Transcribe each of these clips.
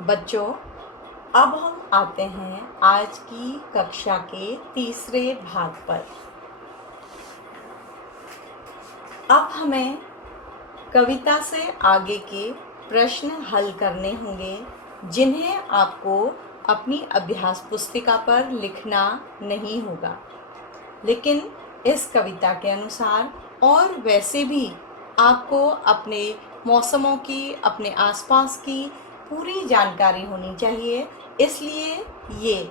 बच्चों, अब हम आते हैं आज की कक्षा के तीसरे भाग पर। अब हमें कविता से आगे के प्रश्न हल करने होंगे, जिन्हें आपको अपनी अभ्यास पुस्तिका पर लिखना नहीं होगा, लेकिन इस कविता के अनुसार और वैसे भी आपको अपने मौसमों की, अपने आसपास की पूरी जानकारी होनी चाहिए। इसलिए ये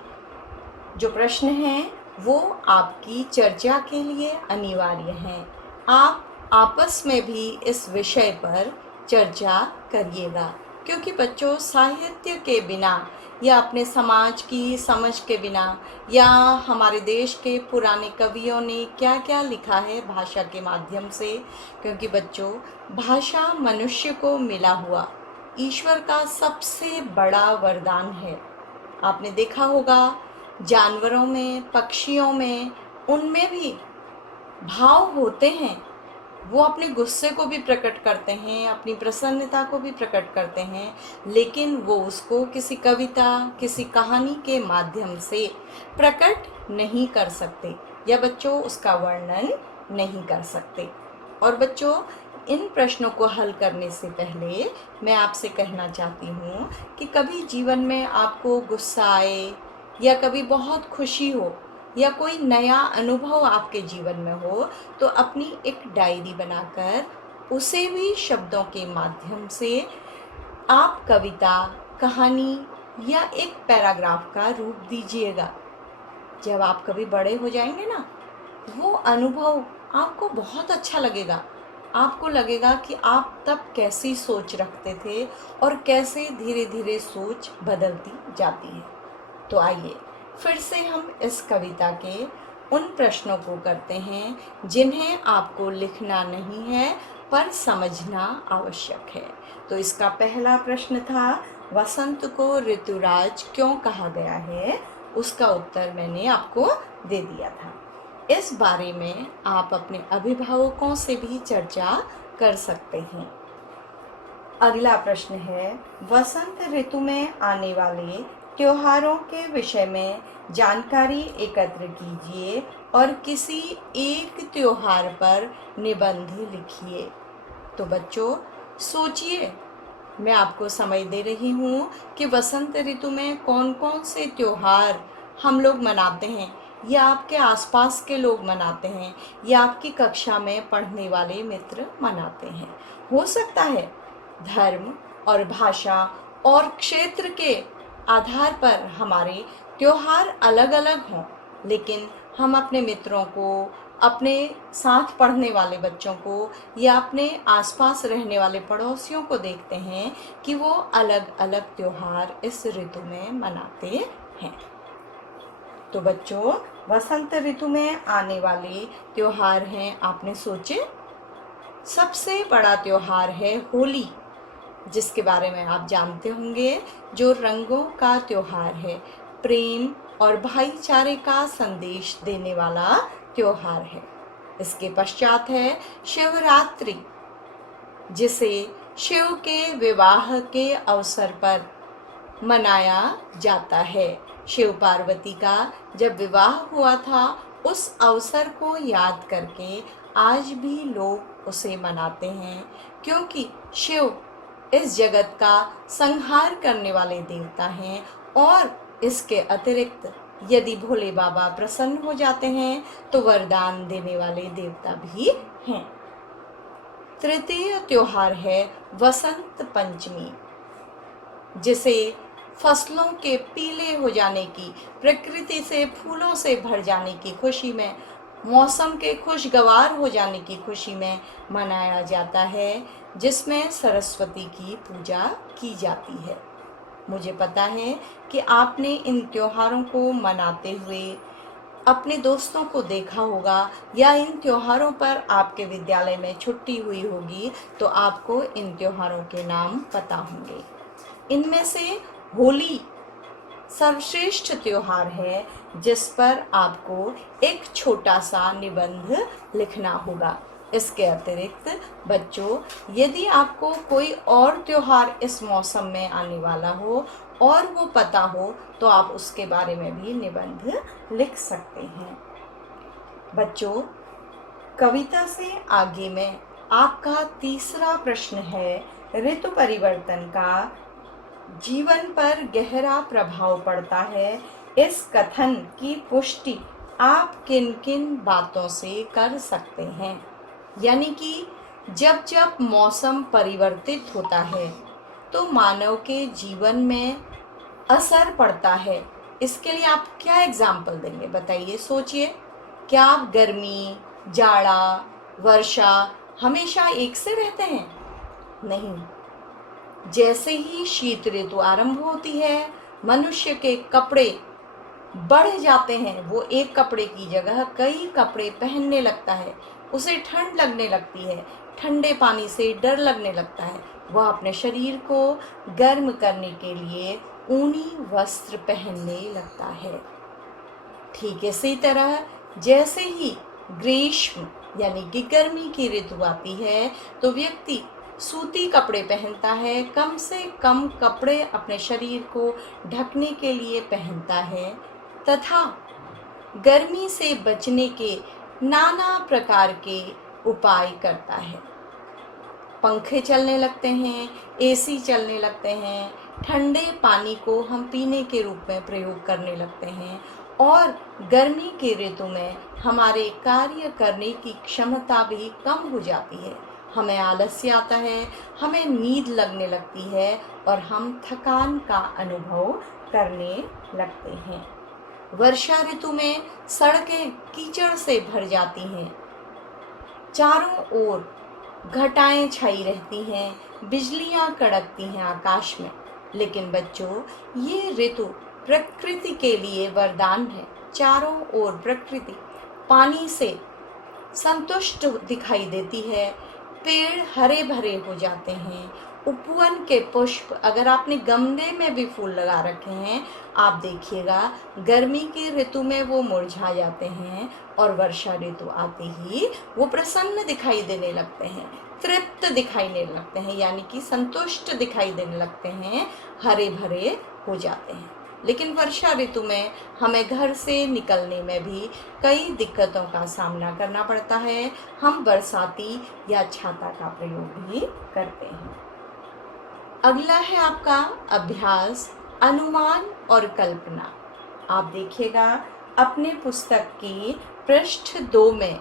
जो प्रश्न हैं वो आपकी चर्चा के लिए अनिवार्य हैं। आप आपस में भी इस विषय पर चर्चा करिएगा, क्योंकि बच्चों, साहित्य के बिना या अपने समाज की समझ के बिना या हमारे देश के पुराने कवियों ने क्या क्या लिखा है भाषा के माध्यम से, क्योंकि बच्चों, भाषा मनुष्य को मिला हुआ ईश्वर का सबसे बड़ा वरदान है। आपने देखा होगा जानवरों में, पक्षियों में, उनमें भी भाव होते हैं। वो अपने गुस्से को भी प्रकट करते हैं, अपनी प्रसन्नता को भी प्रकट करते हैं, लेकिन वो उसको किसी कविता, किसी कहानी के माध्यम से प्रकट नहीं कर सकते, या बच्चों उसका वर्णन नहीं कर सकते। और बच्चों, इन प्रश्नों को हल करने से पहले मैं आपसे कहना चाहती हूँ कि कभी जीवन में आपको गुस्सा आए, या कभी बहुत खुशी हो, या कोई नया अनुभव आपके जीवन में हो, तो अपनी एक डायरी बनाकर उसे भी शब्दों के माध्यम से आप कविता, कहानी या एक पैराग्राफ का रूप दीजिएगा। जब आप कभी बड़े हो जाएंगे ना, वो अनुभव आपको बहुत अच्छा लगेगा। आपको लगेगा कि आप तब कैसी सोच रखते थे और कैसे धीरे धीरे सोच बदलती जाती है। तो आइए फिर से हम इस कविता के उन प्रश्नों को करते हैं जिन्हें आपको लिखना नहीं है पर समझना आवश्यक है। तो इसका पहला प्रश्न था, वसंत को ऋतुराज क्यों कहा गया है? उसका उत्तर मैंने आपको दे दिया था। इस बारे में आप अपने अभिभावकों से भी चर्चा कर सकते हैं। अगला प्रश्न है, वसंत ऋतु में आने वाले त्योहारों के विषय में जानकारी एकत्र कीजिए और किसी एक त्योहार पर निबंध लिखिए। तो बच्चों, सोचिए, मैं आपको समय दे रही हूँ कि वसंत ऋतु में कौन कौन से त्योहार हम लोग मनाते हैं, या आपके आसपास के लोग मनाते हैं, या आपकी कक्षा में पढ़ने वाले मित्र मनाते हैं। हो सकता है धर्म और भाषा और क्षेत्र के आधार पर हमारे त्योहार अलग अलग हों, लेकिन हम अपने मित्रों को, अपने साथ पढ़ने वाले बच्चों को, या अपने आसपास रहने वाले पड़ोसियों को देखते हैं कि वो अलग अलग त्योहार इस ऋतु में मनाते हैं। तो बच्चों, वसंत ऋतु में आने वाले त्योहार हैं, आपने सोचे? सबसे बड़ा त्योहार है होली, जिसके बारे में आप जानते होंगे, जो रंगों का त्योहार है, प्रेम और भाईचारे का संदेश देने वाला त्योहार है। इसके पश्चात है शिवरात्रि, जिसे शिव के विवाह के अवसर पर मनाया जाता है। शिव पार्वती का जब विवाह हुआ था, उस अवसर को याद करके आज भी लोग उसे मनाते हैं, क्योंकि शिव इस जगत का संहार करने वाले देवता हैं। और इसके अतिरिक्त यदि भोले बाबा प्रसन्न हो जाते हैं तो वरदान देने वाले देवता भी हैं। तृतीय त्योहार है वसंत पंचमी, जिसे फसलों के पीले हो जाने की, प्रकृति से फूलों से भर जाने की खुशी में, मौसम के खुशगवार हो जाने की खुशी में मनाया जाता है, जिसमें सरस्वती की पूजा की जाती है। मुझे पता है कि आपने इन त्योहारों को मनाते हुए अपने दोस्तों को देखा होगा, या इन त्योहारों पर आपके विद्यालय में छुट्टी हुई होगी तो आपको इन त्योहारों के नाम पता होंगे। इनमें से होली सर्वश्रेष्ठ त्योहार है, जिस पर आपको एक छोटा सा निबंध लिखना होगा। इसके अतिरिक्त बच्चों, यदि आपको कोई और त्योहार इस मौसम में आने वाला हो और वो पता हो तो आप उसके बारे में भी निबंध लिख सकते हैं। बच्चों, कविता से आगे में आपका तीसरा प्रश्न है, ऋतु परिवर्तन का जीवन पर गहरा प्रभाव पड़ता है। इस कथन की पुष्टि आप किन किन बातों से कर सकते हैं? यानी कि जब जब मौसम परिवर्तित होता है तो मानव के जीवन में असर पड़ता है। इसके लिए आप क्या एग्जाम्पल देंगे, बताइए, सोचिए। क्या आप गर्मी, जाड़ा, वर्षा हमेशा एक से रहते हैं? नहीं। जैसे ही शीत ऋतु आरंभ होती है, मनुष्य के कपड़े बढ़ जाते हैं। वो एक कपड़े की जगह कई कपड़े पहनने लगता है। उसे ठंड लगने लगती है, ठंडे पानी से डर लगने लगता है। वह अपने शरीर को गर्म करने के लिए ऊनी वस्त्र पहनने लगता है। ठीक इसी तरह जैसे ही ग्रीष्म यानी कि गर्मी की ऋतु आती है तो व्यक्ति सूती कपड़े पहनता है, कम से कम कपड़े अपने शरीर को ढकने के लिए पहनता है तथा गर्मी से बचने के नाना प्रकार के उपाय करता है। पंखे चलने लगते हैं, एसी चलने लगते हैं, ठंडे पानी को हम पीने के रूप में प्रयोग करने लगते हैं और गर्मी की ऋतु में हमारे कार्य करने की क्षमता भी कम हो जाती है। हमें आलस्य आता है, हमें नींद लगने लगती है और हम थकान का अनुभव करने लगते हैं। वर्षा ऋतु में सड़कें कीचड़ से भर जाती हैं, चारों ओर घटाएं छाई रहती हैं, बिजलियां कड़कती हैं आकाश में। लेकिन बच्चों, ये ऋतु प्रकृति के लिए वरदान है। चारों ओर प्रकृति पानी से संतुष्ट दिखाई देती है, पेड़ हरे भरे हो जाते हैं, उपवन के पुष्प, अगर आपने गमले में भी फूल लगा रखे हैं, आप देखिएगा गर्मी की ऋतु में वो मुरझा जाते हैं और वर्षा ऋतु आते ही वो प्रसन्न दिखाई देने लगते हैं, तृप्त दिखाई देने लगते हैं, यानी कि संतुष्ट दिखाई देने लगते हैं, हरे भरे हो जाते हैं। लेकिन वर्षा ऋतु में हमें घर से निकलने में भी कई दिक्कतों का सामना करना पड़ता है। हम बरसाती या छाता का प्रयोग भी करते हैं। अगला है आपका अभ्यास, अनुमान और कल्पना। आप देखिएगा अपने पुस्तक की पृष्ठ 2 में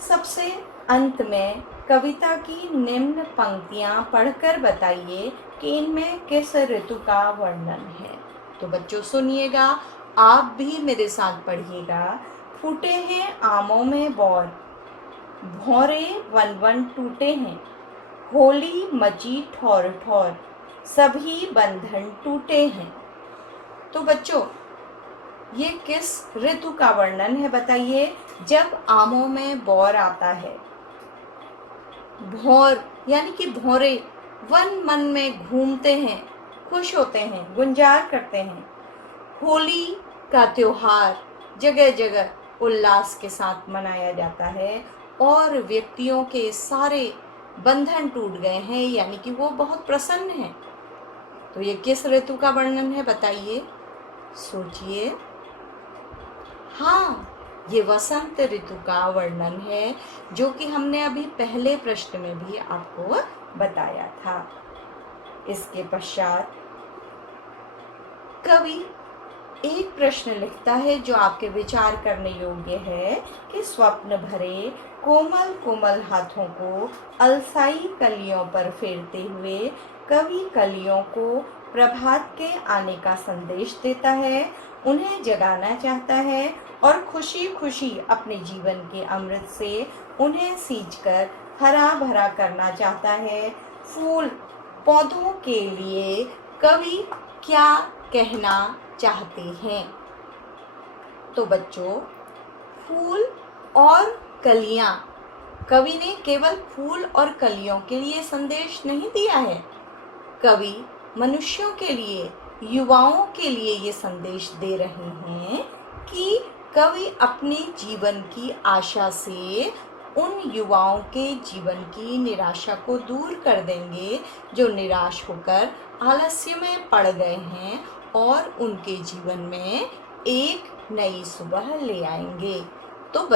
सबसे अंत में कविता की निम्न पंक्तियां पढ़कर बताइए कि इनमें किस ऋतु का वर्णन है। तो बच्चों सुनिएगा, आप भी मेरे साथ पढ़िएगा। फूटे हैं आमों में बौर, भौरे वन वन टूटे हैं, होली मची ठौर ठौर, सभी बंधन टूटे हैं। तो बच्चों, ये किस ऋतु का वर्णन है बताइए? जब आमों में बौर आता है, भौर यानी कि भौरे वन मन में घूमते हैं, खुश होते हैं, गुंजार करते हैं। होली का त्योहार जगह जगह उल्लास के साथ मनाया जाता है और व्यक्तियों के सारे बंधन टूट गए हैं, यानी कि वो बहुत प्रसन्न हैं। तो ये किस ऋतु का वर्णन है बताइए, सोचिए। हाँ, ये वसंत ऋतु का वर्णन है, जो कि हमने अभी पहले प्रश्न में भी आपको बताया था। इसके पश्चात कवि एक प्रश्न लिखता है जो आपके विचार करने योग्य है कि स्वप्न भरे कोमल कोमल हाथों को अलसाई कलियों पर फेरते हुए कवि कलियों को प्रभात के आने का संदेश देता है, उन्हें जगाना चाहता है और खुशी खुशी अपने जीवन के अमृत से उन्हें सींचकर हरा भरा करना चाहता है। फूल पौधों के लिए कवि क्या कहना चाहते हैं? तो बच्चों, फूल और कलियां, कवि ने केवल फूल और कलियों के लिए संदेश नहीं दिया है। कवि मनुष्यों के लिए, युवाओं के लिए ये संदेश दे रहे हैं कि कवि अपने जीवन की आशा से उन युवाओं के जीवन की निराशा को दूर कर देंगे जो निराश होकर आलस्य में पड़ गए हैं और उनके जीवन में एक नई सुबह ले आएंगे। तो